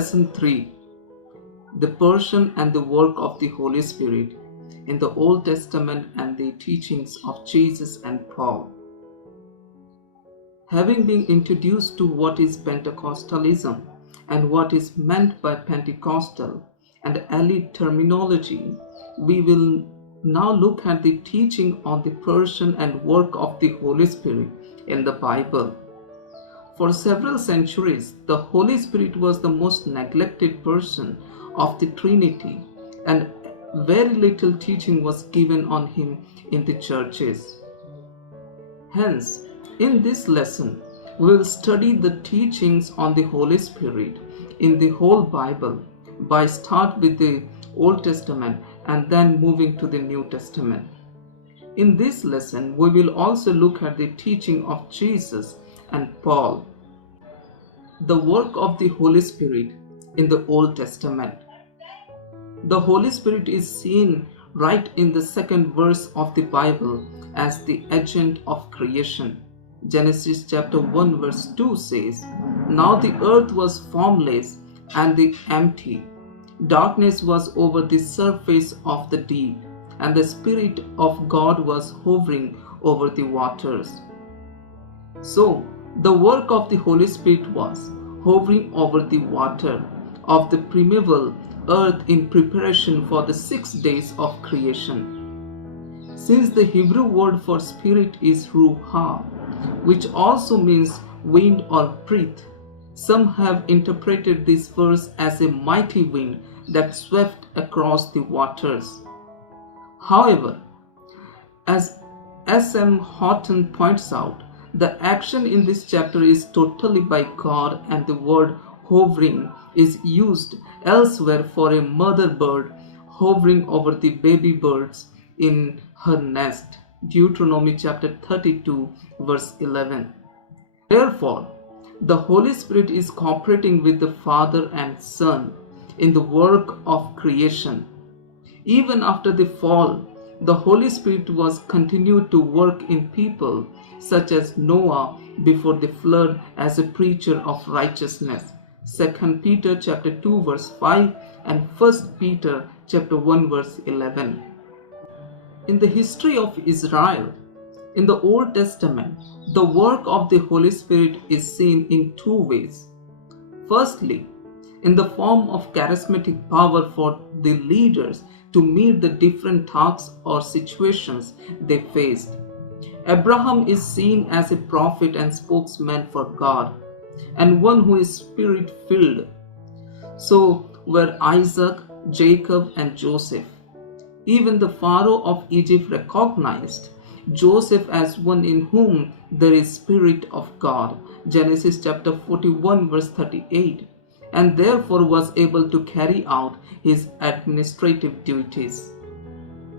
Lesson 3: The Person and the Work of the Holy Spirit in the Old Testament and the Teachings of Jesus and Paul. Having been introduced to what is Pentecostalism and what is meant by Pentecostal and elite terminology, we will now look at the teaching on the person and work of the Holy Spirit in the Bible. For several centuries, the Holy Spirit was the most neglected person of the Trinity, and very little teaching was given on him in the churches. Hence, in this lesson, we will study the teachings on the Holy Spirit in the whole Bible, by start with the Old Testament and then moving to the New Testament. In this lesson, we will also look at the teaching of Jesus and Paul. The work of the Holy Spirit in the Old Testament. The Holy Spirit is seen right in the second verse of the Bible as the agent of creation. Genesis chapter 1 verse 2 says, "Now the earth was formless and empty. Darkness was over the surface of the deep, and the Spirit of God was hovering over the waters." So, the work of the Holy Spirit was hovering over the water of the primeval earth in preparation for the 6 days of creation. Since the Hebrew word for spirit is ruha, which also means wind or breath, some have interpreted this verse as a mighty wind that swept across the waters. However, as S.M. Horton points out, the action in this chapter is totally by God, and the word hovering is used elsewhere for a mother bird hovering over the baby birds in her nest. Deuteronomy chapter 32 verse 11. Therefore, the Holy Spirit is cooperating with the Father and Son in the work of creation. Even after the fall, the Holy Spirit was continued to work in people such as Noah before the flood as a preacher of righteousness. 2 Peter chapter 2 verse 5 and 1 Peter chapter 1 verse 11. In the history of Israel, in the Old Testament, the work of the Holy Spirit is seen in two ways. Firstly, in the form of charismatic power for the leaders to meet the different tasks or situations they faced. Abraham is seen as a prophet and spokesman for God, and one who is spirit-filled. So were Isaac, Jacob, and Joseph. Even the Pharaoh of Egypt recognized Joseph as one in whom there is Spirit of God. Genesis chapter 41 verse 38. And therefore was able to carry out his administrative duties.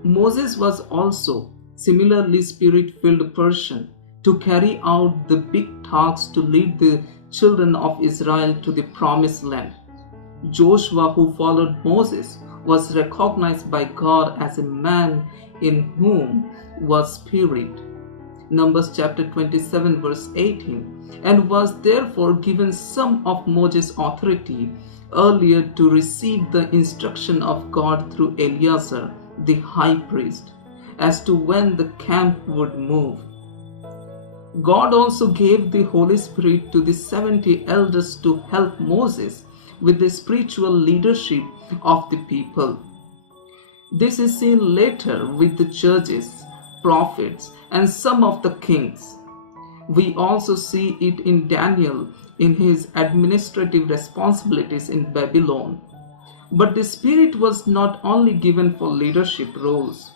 Moses was also similarly spirit-filled person to carry out the big tasks to lead the children of Israel to the promised land. Joshua, who followed Moses, was recognized by God as a man in whom was spirit. Numbers chapter 27 verse 18, and was therefore given some of Moses' authority earlier to receive the instruction of God through Eleazar the high priest as to when the camp would move. God also gave the Holy Spirit to the 70 elders to help Moses with the spiritual leadership of the people. This is seen later with the judges, prophets, and some of the kings. We also see it in Daniel in his administrative responsibilities in Babylon. But the Spirit was not only given for leadership roles.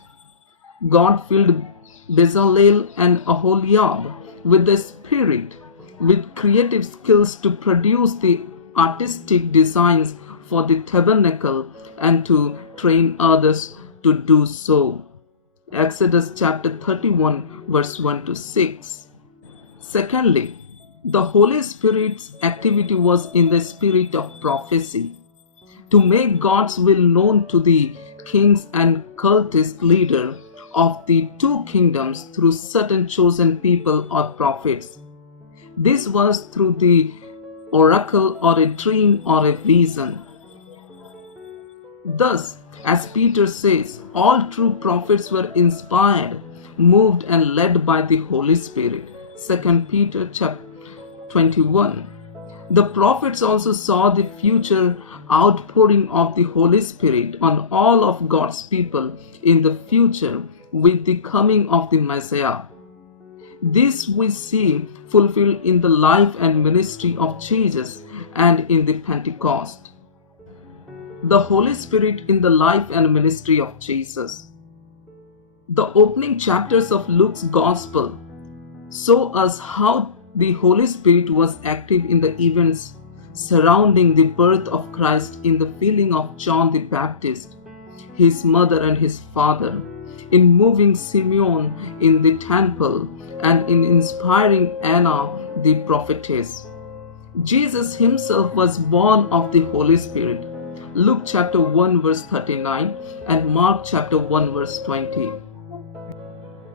God filled Bezalel and Aholiab with the Spirit, with creative skills to produce the artistic designs for the tabernacle and to train others to do so. Exodus chapter 31 verse 1 to 6. Secondly, the Holy Spirit's activity was in the spirit of prophecy, to make God's will known to the kings and cultist leader of the two kingdoms through certain chosen people or prophets. This was through the oracle or a dream or a vision. Thus, as Peter says, all true prophets were inspired, moved and led by the Holy Spirit. 2 Peter chapter 21. The prophets also saw the future outpouring of the Holy Spirit on all of God's people in the future with the coming of the Messiah. This we see fulfilled in the life and ministry of Jesus and in the Pentecost. The Holy Spirit in the life and ministry of Jesus. The opening chapters of Luke's Gospel show us how the Holy Spirit was active in the events surrounding the birth of Christ, in the filling of John the Baptist, his mother and his father, in moving Simeon in the temple, and in inspiring Anna the prophetess. Jesus himself was born of the Holy Spirit. Luke chapter 1 verse 39 and Mark chapter 1 verse 20.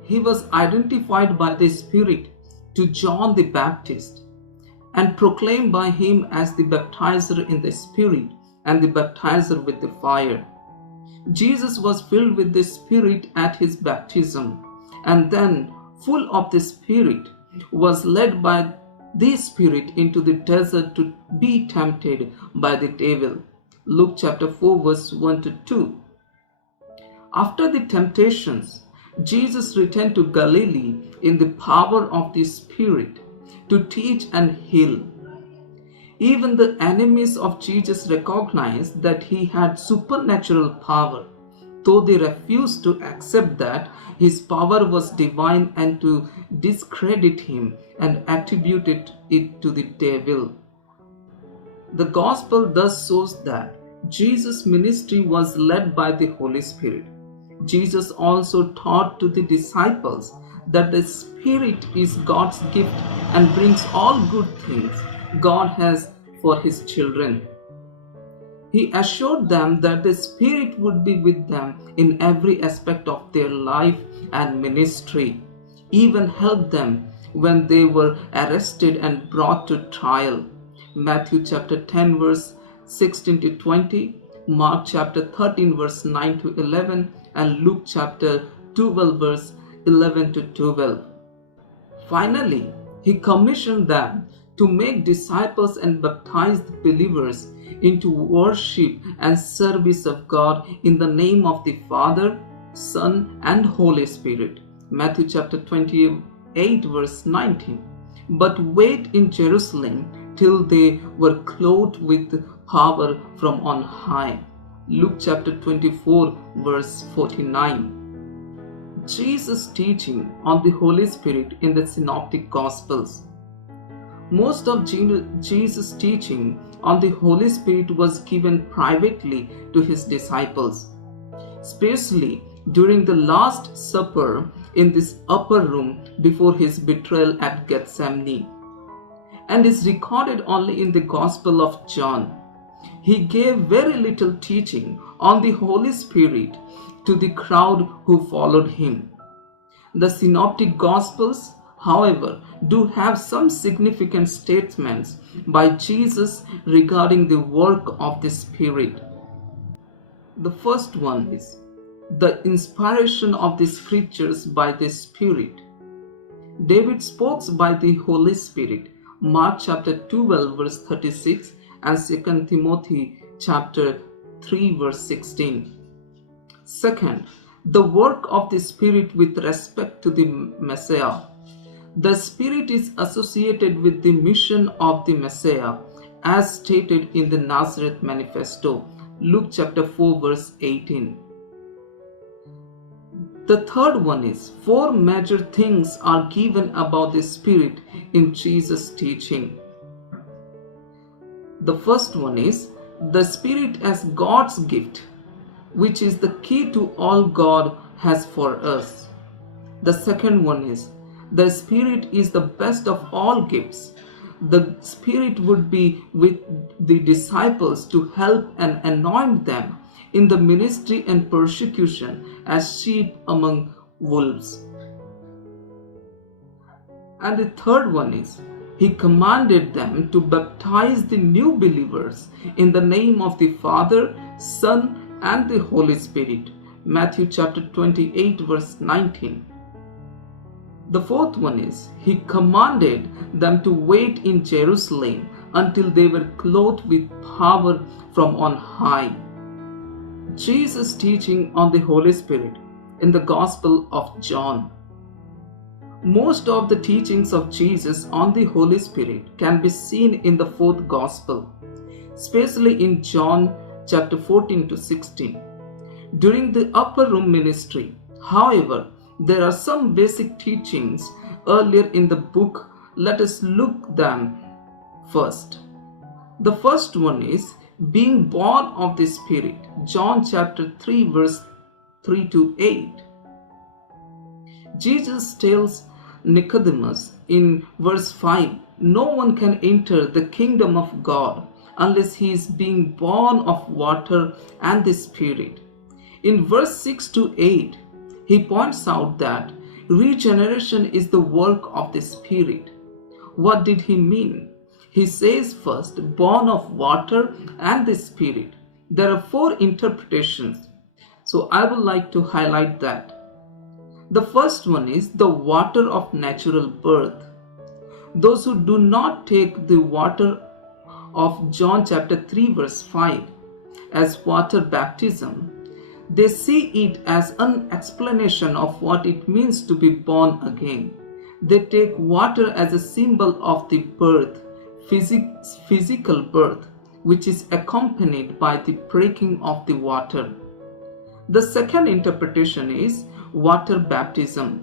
He was identified by the Spirit to John the Baptist and proclaimed by him as the baptizer in the Spirit and the baptizer with the fire. Jesus was filled with the Spirit at his baptism, and then, full of the Spirit, was led by the Spirit into the desert to be tempted by the devil. Luke chapter 4 verse 1 to 2. After the temptations, Jesus returned to Galilee in the power of the Spirit to teach and heal. Even the enemies of Jesus recognized that he had supernatural power, though they refused to accept that his power was divine and to discredit him and attributed it to the devil. The Gospel thus shows that Jesus' ministry was led by the Holy Spirit. Jesus also taught to the disciples that the Spirit is God's gift and brings all good things God has for his children. He assured them that the Spirit would be with them in every aspect of their life and ministry, even helped them when they were arrested and brought to trial. Matthew chapter 10 verse 16 to 20, Mark chapter 13 verse 9 to 11, and Luke chapter 12 verse 11 to 12. Finally, he commissioned them to make disciples and baptize the believers into worship and service of God in the name of the Father, Son, and Holy Spirit. Matthew chapter 28 verse 19. But wait in Jerusalem till they were clothed with power from on high. Luke chapter 24 verse 49. Jesus' teaching on the Holy Spirit in the Synoptic Gospels. Most of Jesus' teaching on the Holy Spirit was given privately to his disciples, especially during the Last Supper in this upper room before his betrayal at Gethsemane, and is recorded only in the Gospel of John. He gave very little teaching on the Holy Spirit to the crowd who followed him. The Synoptic Gospels, however, do have some significant statements by Jesus regarding the work of the Spirit. The first one is the inspiration of the Scriptures by the Spirit. David spoke by the Holy Spirit, Mark chapter 12 verse 36 and 2 Timothy chapter 3 verse 16. Second, the work of the Spirit with respect to the Messiah. The Spirit is associated with the mission of the Messiah as stated in the Nazareth Manifesto, Luke chapter 4 verse 18. The third one is 4 major things are given about the Spirit in Jesus' teaching. The first one is the Spirit as God's gift, which is the key to all God has for us. The second one is the Spirit is the best of all gifts. The Spirit would be with the disciples to help and anoint them in the ministry and persecution as sheep among wolves. And the third one is He commanded them to baptize the new believers in the name of the Father, Son, and the Holy Spirit. Matthew chapter 28 verse 19. The fourth one is, he commanded them to wait in Jerusalem until they were clothed with power from on high. Jesus' teaching on the Holy Spirit in the Gospel of John. Most of the teachings of Jesus on the Holy Spirit can be seen in the fourth Gospel, especially in John chapter 14 to 16. During the upper room ministry, however, there are some basic teachings earlier in the book. Let us look them first. The first one is being born of the Spirit. John chapter 3 verse 3 to 8. Jesus tells Nicodemus in verse 5, no one can enter the kingdom of God unless he is being born of water and the Spirit. In verse 6 to 8, he points out that regeneration is the work of the Spirit. What did he mean? He says first, born of water and the Spirit. There are four interpretations, so I would like to highlight that. The first one is the water of natural birth. Those who do not take the water of John chapter 3 verse 5 as water baptism, they see it as an explanation of what it means to be born again. They take water as a symbol of the birth, physical birth, which is accompanied by the breaking of the water. The second interpretation is water baptism.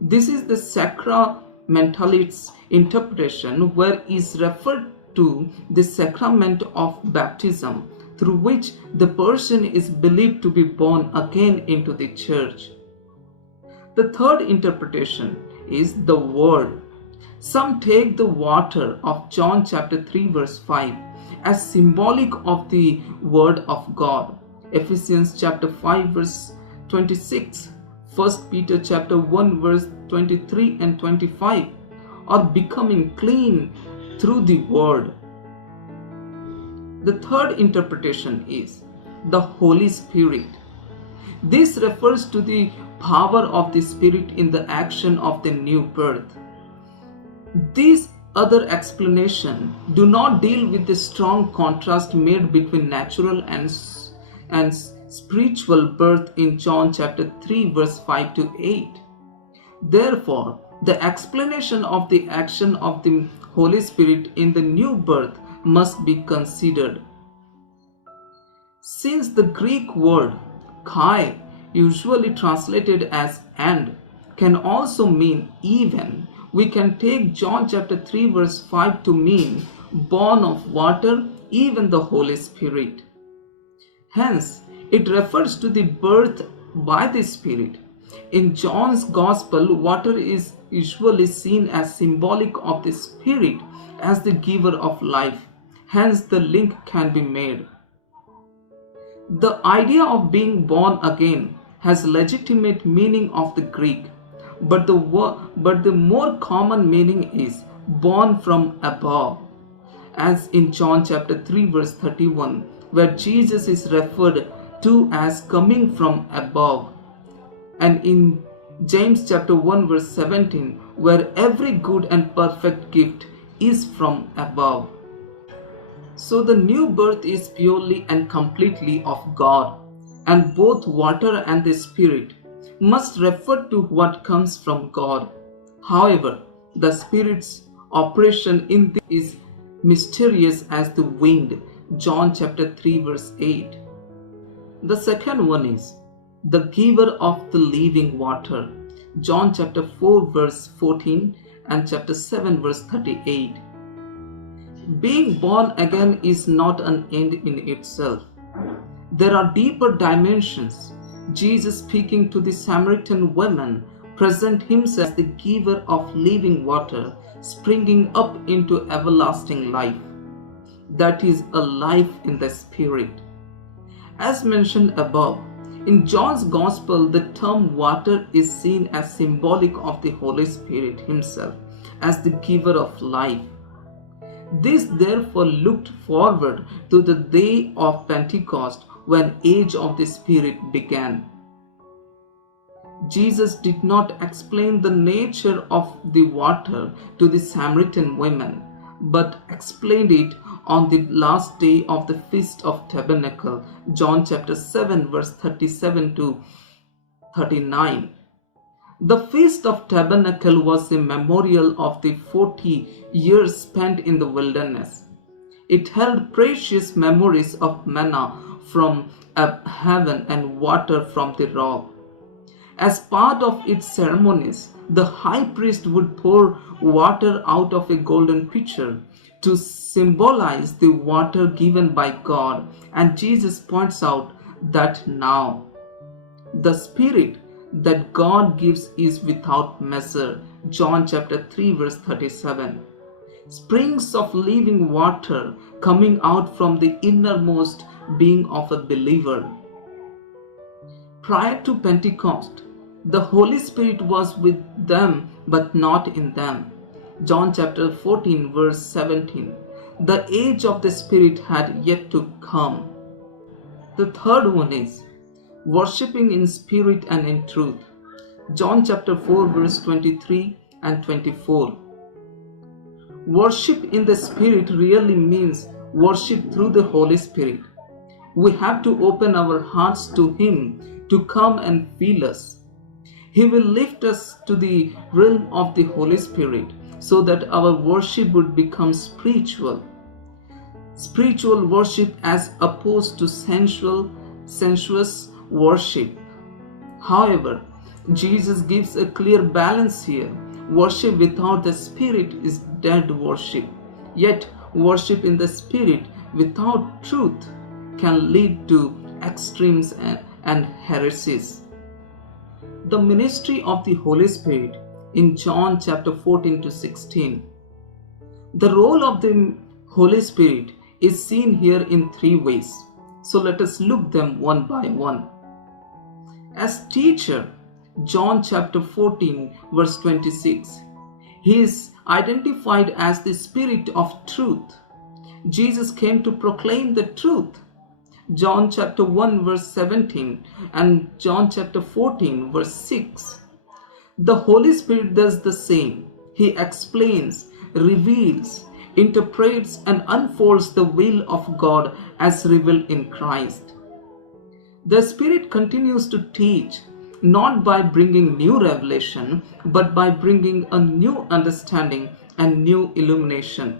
This is the sacramentalists' interpretation, where is referred to the sacrament of baptism, through which the person is believed to be born again into the church. The third interpretation is the word. Some take the water of John chapter 3 verse 5 as symbolic of the word of God. Ephesians chapter 5 verse 26, 1 Peter chapter 1 verse 23 and 25, or becoming clean through the word. The third interpretation is the Holy Spirit. This refers to the power of the Spirit in the action of the new birth. These other explanations do not deal with the strong contrast made between natural and spiritual birth in John chapter 3 verse 5 to 8. Therefore, the explanation of the action of the Holy Spirit in the new birth must be considered. Since the Greek word kai, usually translated as and, can also mean even, we can take John chapter 3 verse 5 to mean born of water, even the Holy Spirit. Hence, it refers to the birth by the Spirit. In John's Gospel, water is usually seen as symbolic of the Spirit as the giver of life. Hence, the link can be made. The idea of being born again has legitimate meaning of the Greek, but the more common meaning is born from above, as in John chapter 3 verse 31, where Jesus is referred to as coming from above, and in James chapter 1 verse 17, where every good and perfect gift is from above. So the new birth is purely and completely of God, and both water and the Spirit must refer to what comes from God. However, the Spirit's operation in this is mysterious as the wind. John chapter 3 verse 8. The second one is the giver of the living water. John chapter 4 verse 14 and chapter 7 verse 38. Being born again is not an end in itself. There are deeper dimensions. Jesus, speaking to the Samaritan woman, presents himself as the giver of living water, springing up into everlasting life. That is a life in the Spirit. As mentioned above, in John's Gospel, the term water is seen as symbolic of the Holy Spirit himself, as the giver of life. This therefore looked forward to the day of Pentecost, when age of the Spirit began. Jesus did not explain the nature of the water to the Samaritan women, but explained it on the last day of the Feast of Tabernacle, John chapter 7 verse 37 to 39. The Feast of Tabernacle was a memorial of the 40 years spent in the wilderness. It held precious memories of manna from heaven and water from the rock. As part of its ceremonies, the high priest would pour water out of a golden pitcher to symbolize the water given by God, and Jesus points out that now the Spirit that God gives is without measure. John chapter 3 verse 37. Springs of living water coming out from the innermost being of a believer. Prior to Pentecost, the Holy Spirit was with them but not in them. John chapter 14 verse 17. The age of the Spirit had yet to come. The third one is worshipping in spirit and in truth. John chapter 4 verse 23 and 24. Worship in the Spirit really means worship through the Holy Spirit. We have to open our hearts to Him to come and fill us. He will lift us to the realm of the Holy Spirit so that our worship would become spiritual. Spiritual worship as opposed to sensuous worship. However, Jesus gives a clear balance here. Worship without the Spirit is dead worship. Yet, worship in the Spirit without truth can lead to extremes and heresies. The ministry of the Holy Spirit in John chapter 14 to 16. The role of the Holy Spirit is seen here in three ways. So let us look them one by one. As teacher, John chapter 14 verse 26. He is identified as the Spirit of truth. Jesus came to proclaim the truth. John chapter 1 verse 17 and John chapter 14 verse 6. The Holy Spirit does the same. He explains, reveals, interprets and unfolds the will of God as revealed in Christ. The Spirit continues to teach, not by bringing new revelation, but by bringing a new understanding and new illumination.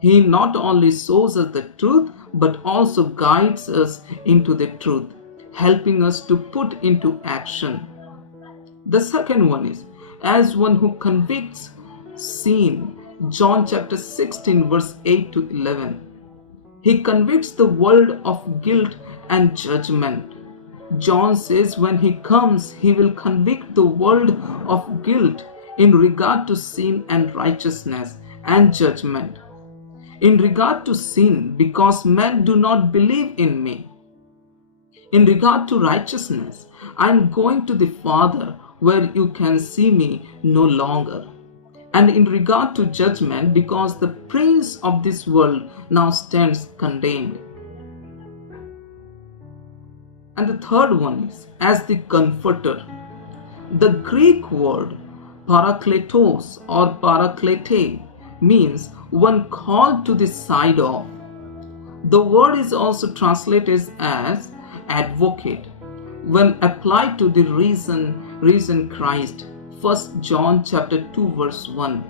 He not only shows us the truth, but also guides us into the truth, helping us to put into action. The second one is, as one who convicts sin, John chapter 16 verse 8 to 11. He convicts the world of guilt and judgment. John says when he comes, he will convict the world of guilt in regard to sin and righteousness and judgment. In regard to sin, because men do not believe in me. In regard to righteousness, I am going to the Father where you can see me no longer. And in regard to judgment, because the prince of this world now stands condemned. And the third one is as the comforter. The Greek word parakletos or paraklete means one called to the side of. The word is also translated as advocate when applied to the risen Christ. 1 John chapter 2 verse 1.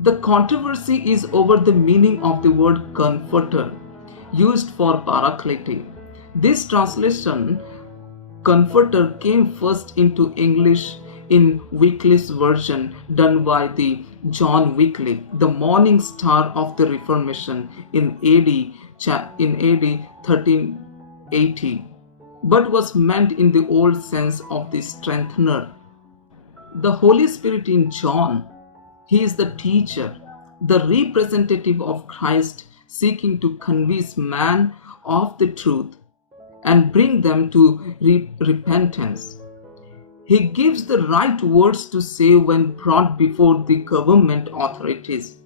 The controversy is over the meaning of the word comforter used for paraklete. This translation, comforter, came first into English in Wycliffe's version done by the John Wycliffe, the morning star of the Reformation in AD 1380, but was meant in the old sense of the strengthener. The Holy Spirit in John, he is the teacher, the representative of Christ, seeking to convince man of the truth and bring them to repentance. He gives the right words to say when brought before the government authorities.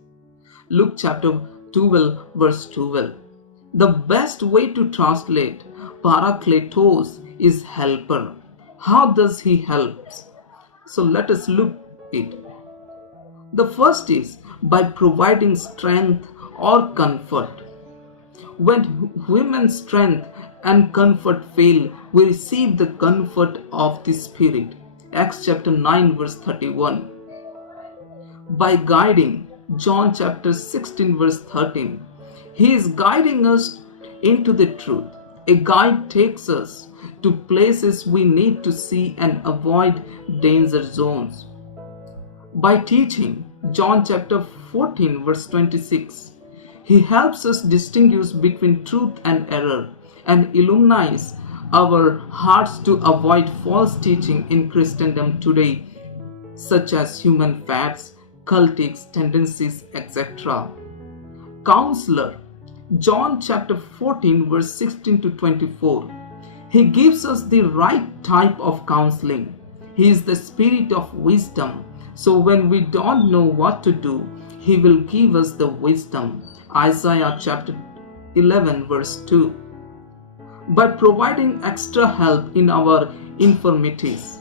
Luke chapter 12 verse 12. The best way to translate Parakletos is helper. How does he help? So let us look it. The first is by providing strength or comfort. When human strength and comfort fail, we receive the comfort of the Spirit. Acts chapter 9 verse 31. By guiding, John chapter 16 verse 13. He is guiding us into the truth. A guide takes us to places we need to see and avoid danger zones. By teaching, John chapter 14 verse 26. He helps us distinguish between truth and error and illuminates our hearts to avoid false teaching in Christendom today, such as human fads, cultic tendencies, etc. Counselor, John chapter 14 verse 16 to 24. He gives us the right type of counseling. He is the spirit of wisdom. So when we don't know what to do, He will give us the wisdom. Isaiah chapter 11 verse 2. By providing extra help in our infirmities.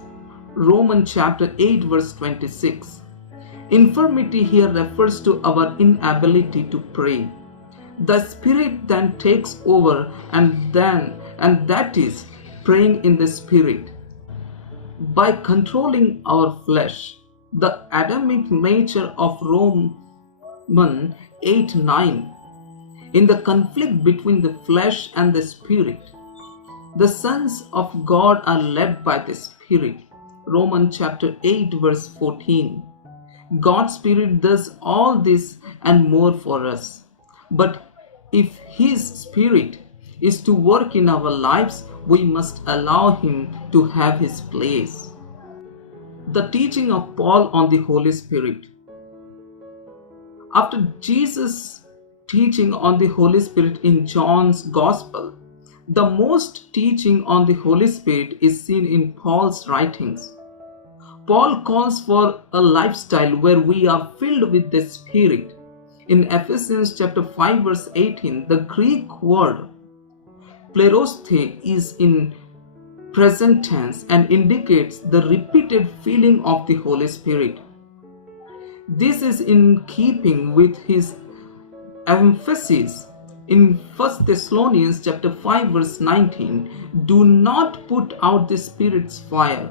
Romans chapter 8 verse 26. Infirmity here refers to our inability to pray. The Spirit then takes over and that is praying in the Spirit. By controlling our flesh, the Adamic nature of Romans 8:9. In the conflict between the flesh and the Spirit, the sons of God are led by the Spirit. Romans chapter 8 verse 14. God's Spirit does all this and more for us. But if His Spirit is to work in our lives, we must allow Him to have His place. The teaching of Paul on the Holy Spirit. After Jesus' teaching on the Holy Spirit in John's Gospel, the most teaching on the Holy Spirit is seen in Paul's writings. Paul calls for a lifestyle where we are filled with the Spirit. In Ephesians chapter 5 verse 18, the Greek word pleroste is in present tense and indicates the repeated filling of the Holy Spirit. This is in keeping with his emphasis in 1 Thessalonians chapter 5 verse 19, do not put out the Spirit's fire,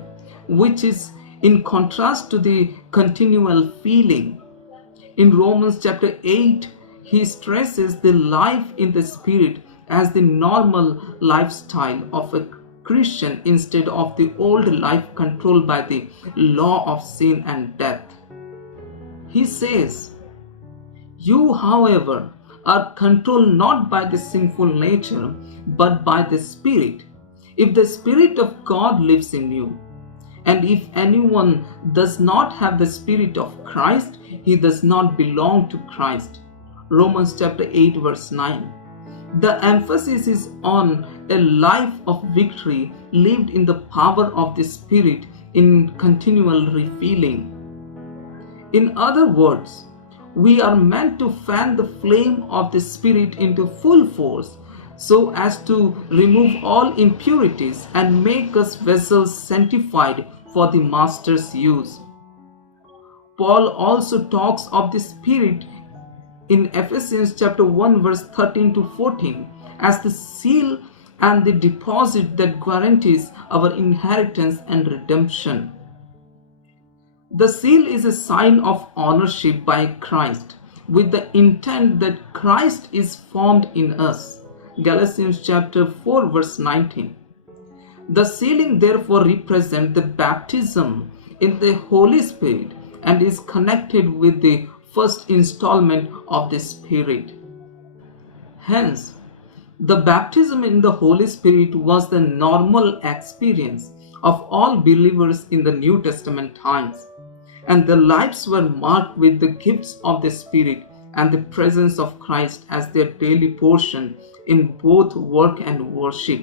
which is in contrast to the continual feeling. In Romans chapter 8, he stresses the life in the Spirit as the normal lifestyle of a Christian instead of the old life controlled by the law of sin and death. He says, "You, however, are controlled not by the sinful nature, but by the Spirit, if the Spirit of God lives in you. And if anyone does not have the Spirit of Christ, he does not belong to Christ." Romans chapter 8 verse 9. The emphasis is on a life of victory lived in the power of the Spirit in continual refilling. In other words, we are meant to fan the flame of the Spirit into full force so as to remove all impurities and make us vessels sanctified for the Master's use. Paul also talks of the Spirit in Ephesians chapter 1 verse 13 to 14 as the seal and the deposit that guarantees our inheritance and redemption. The seal is a sign of ownership by Christ with the intent that Christ is formed in us. Galatians chapter 4 verse 19. The sealing therefore represents the baptism in the Holy Spirit and is connected with the first installment of the Spirit. Hence, the baptism in the Holy Spirit was the normal experience of all believers in the New Testament times, and their lives were marked with the gifts of the Spirit and the presence of Christ as their daily portion in both work and worship.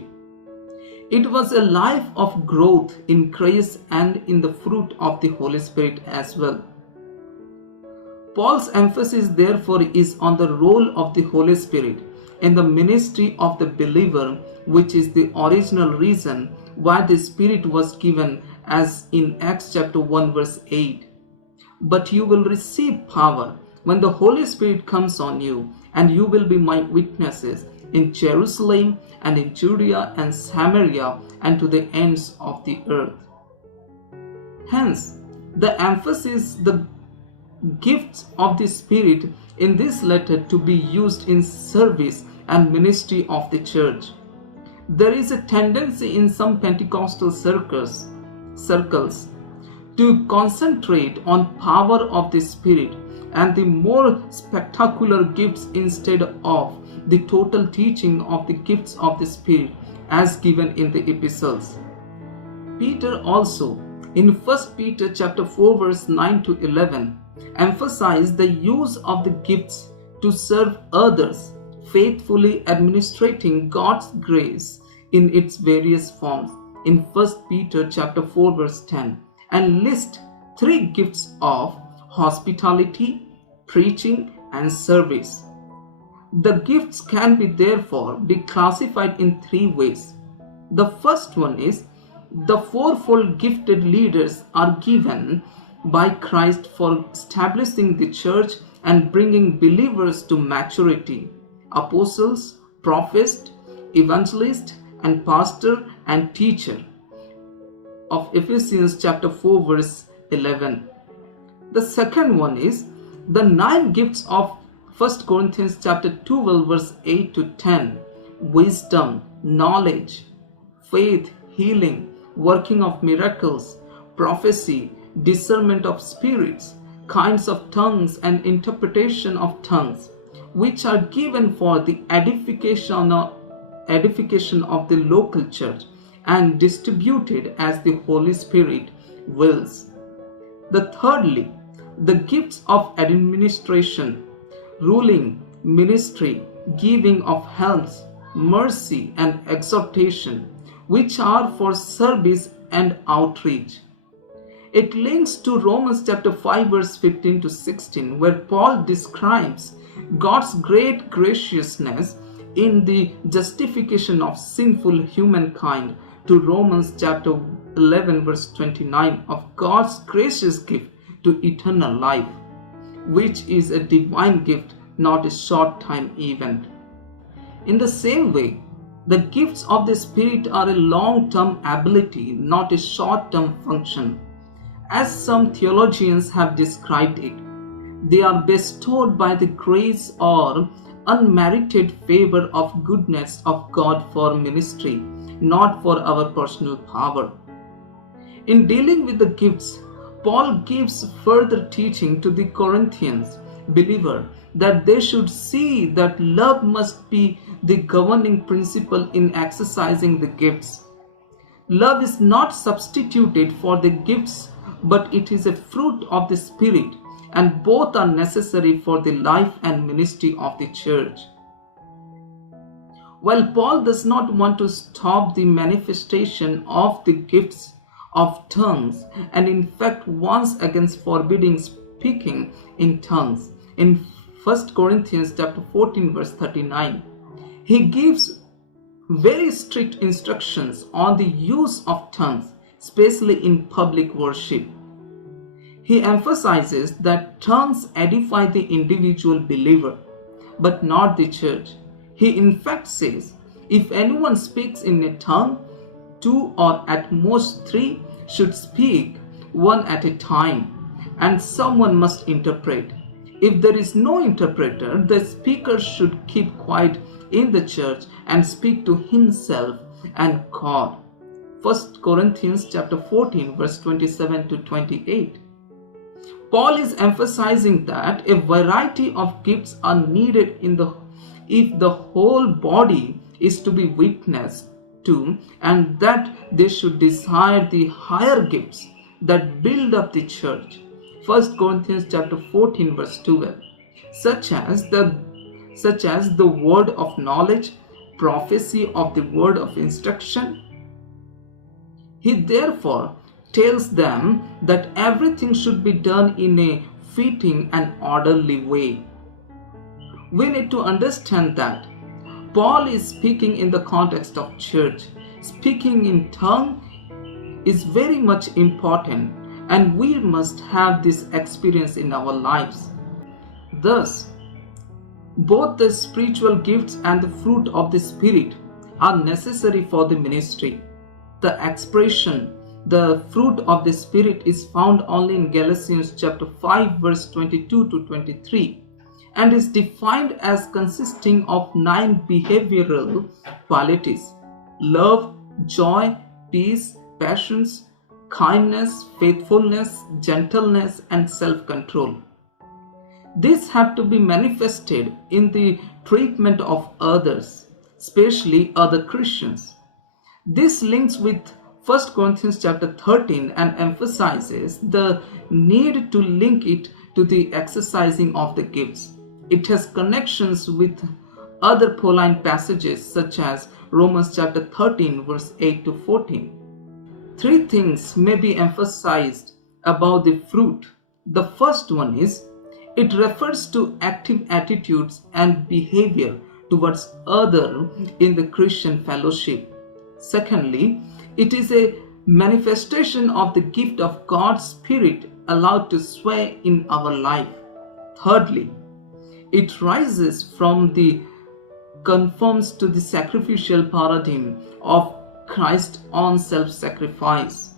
It was a life of growth in grace and in the fruit of the Holy Spirit as well. Paul's emphasis, therefore, is on the role of the Holy Spirit in the ministry of the believer, which is the original reason why the Spirit was given, as in Acts chapter 1 verse 8. But you will receive power when the Holy Spirit comes on you, and you will be my witnesses in Jerusalem and in Judea and Samaria and to the ends of the earth. Hence, the emphasis, the gifts of the Spirit in this letter to be used in service and ministry of the church. There is a tendency in some Pentecostal circles to concentrate on power of the Spirit and the more spectacular gifts instead of the total teaching of the gifts of the Spirit as given in the epistles. Peter also, in 1 Peter chapter 4 verse 9 to 11, emphasized the use of the gifts to serve others, faithfully administrating God's grace in its various forms in 1 Peter chapter 4 verse 10, and list 3 gifts of hospitality, preaching, and service. The gifts can be therefore be classified in 3 ways. The first one is the fourfold gifted leaders are given by Christ for establishing the church and bringing believers to maturity: apostles, prophets, evangelist, and pastor and teacher of Ephesians chapter 4 verse 11. The second one is the 9 gifts of 1 Corinthians chapter 12 verse 8 to 10: wisdom, knowledge, faith, healing, working of miracles, prophecy, discernment of spirits, kinds of tongues, and interpretation of tongues, which are given for the edification of the local church and distributed as the Holy Spirit wills. Thirdly, the gifts of administration, ruling, ministry, giving of helps, mercy, and exhortation, which are for service and outreach. It links to Romans chapter 5 verse 15 to 16, where Paul describes God's great graciousness in the justification of sinful humankind, to Romans chapter 11 verse 29 of God's gracious gift to eternal life, which is a divine gift, not a short-time event. In the same way, the gifts of the Spirit are a long-term ability, not a short-term function. As some theologians have described it, they are bestowed by the grace or unmerited favor of goodness of God for ministry, not for our personal power. In dealing with the gifts, Paul gives further teaching to the Corinthians believer that they should see that love must be the governing principle in exercising the gifts. Love is not substituted for the gifts, but it is a fruit of the Spirit, and both are necessary for the life and ministry of the church. While Paul does not want to stop the manifestation of the gifts of tongues, and in fact warns against forbidding speaking in tongues in 1 Corinthians chapter 14 verse 39, he gives very strict instructions on the use of tongues, especially in public worship. He emphasizes that tongues edify the individual believer, but not the church. He in fact says, if anyone speaks in a tongue, 2 or at most 3 should speak, one at a time, and someone must interpret. If there is no interpreter, the speaker should keep quiet in the church and speak to himself and God. 1 Corinthians chapter 14 verse 27 to 28. Paul is emphasizing that a variety of gifts are needed if the whole body is to be witnessed to, and that they should desire the higher gifts that build up the church. 1 Corinthians chapter 14 verse 12, such as the word of knowledge, prophecy of the word of instruction, He therefore tells them that everything should be done in a fitting and orderly way. We need to understand that Paul is speaking in the context of church. Speaking in tongue is very much important, and we must have this experience in our lives. Thus, both the spiritual gifts and the fruit of the Spirit are necessary for the ministry. The expression, the fruit of the Spirit, is found only in Galatians chapter 5 verse 22 to 23 and is defined as consisting of 9 behavioral qualities: love, joy, peace, patience, kindness, faithfulness, gentleness, and self-control. These have to be manifested in the treatment of others, especially other Christians. This links with 1 Corinthians chapter 13 and emphasizes the need to link it to the exercising of the gifts. It has connections with other Pauline passages such as Romans chapter 13 verse 8 to 14. Three things may be emphasized about the fruit. The first one is it refers to active attitudes and behavior towards others in the Christian fellowship. Secondly, it is a manifestation of the gift of God's Spirit allowed to sway in our life. Thirdly, it rises from the conforms to the sacrificial paradigm of Christ's own self-sacrifice.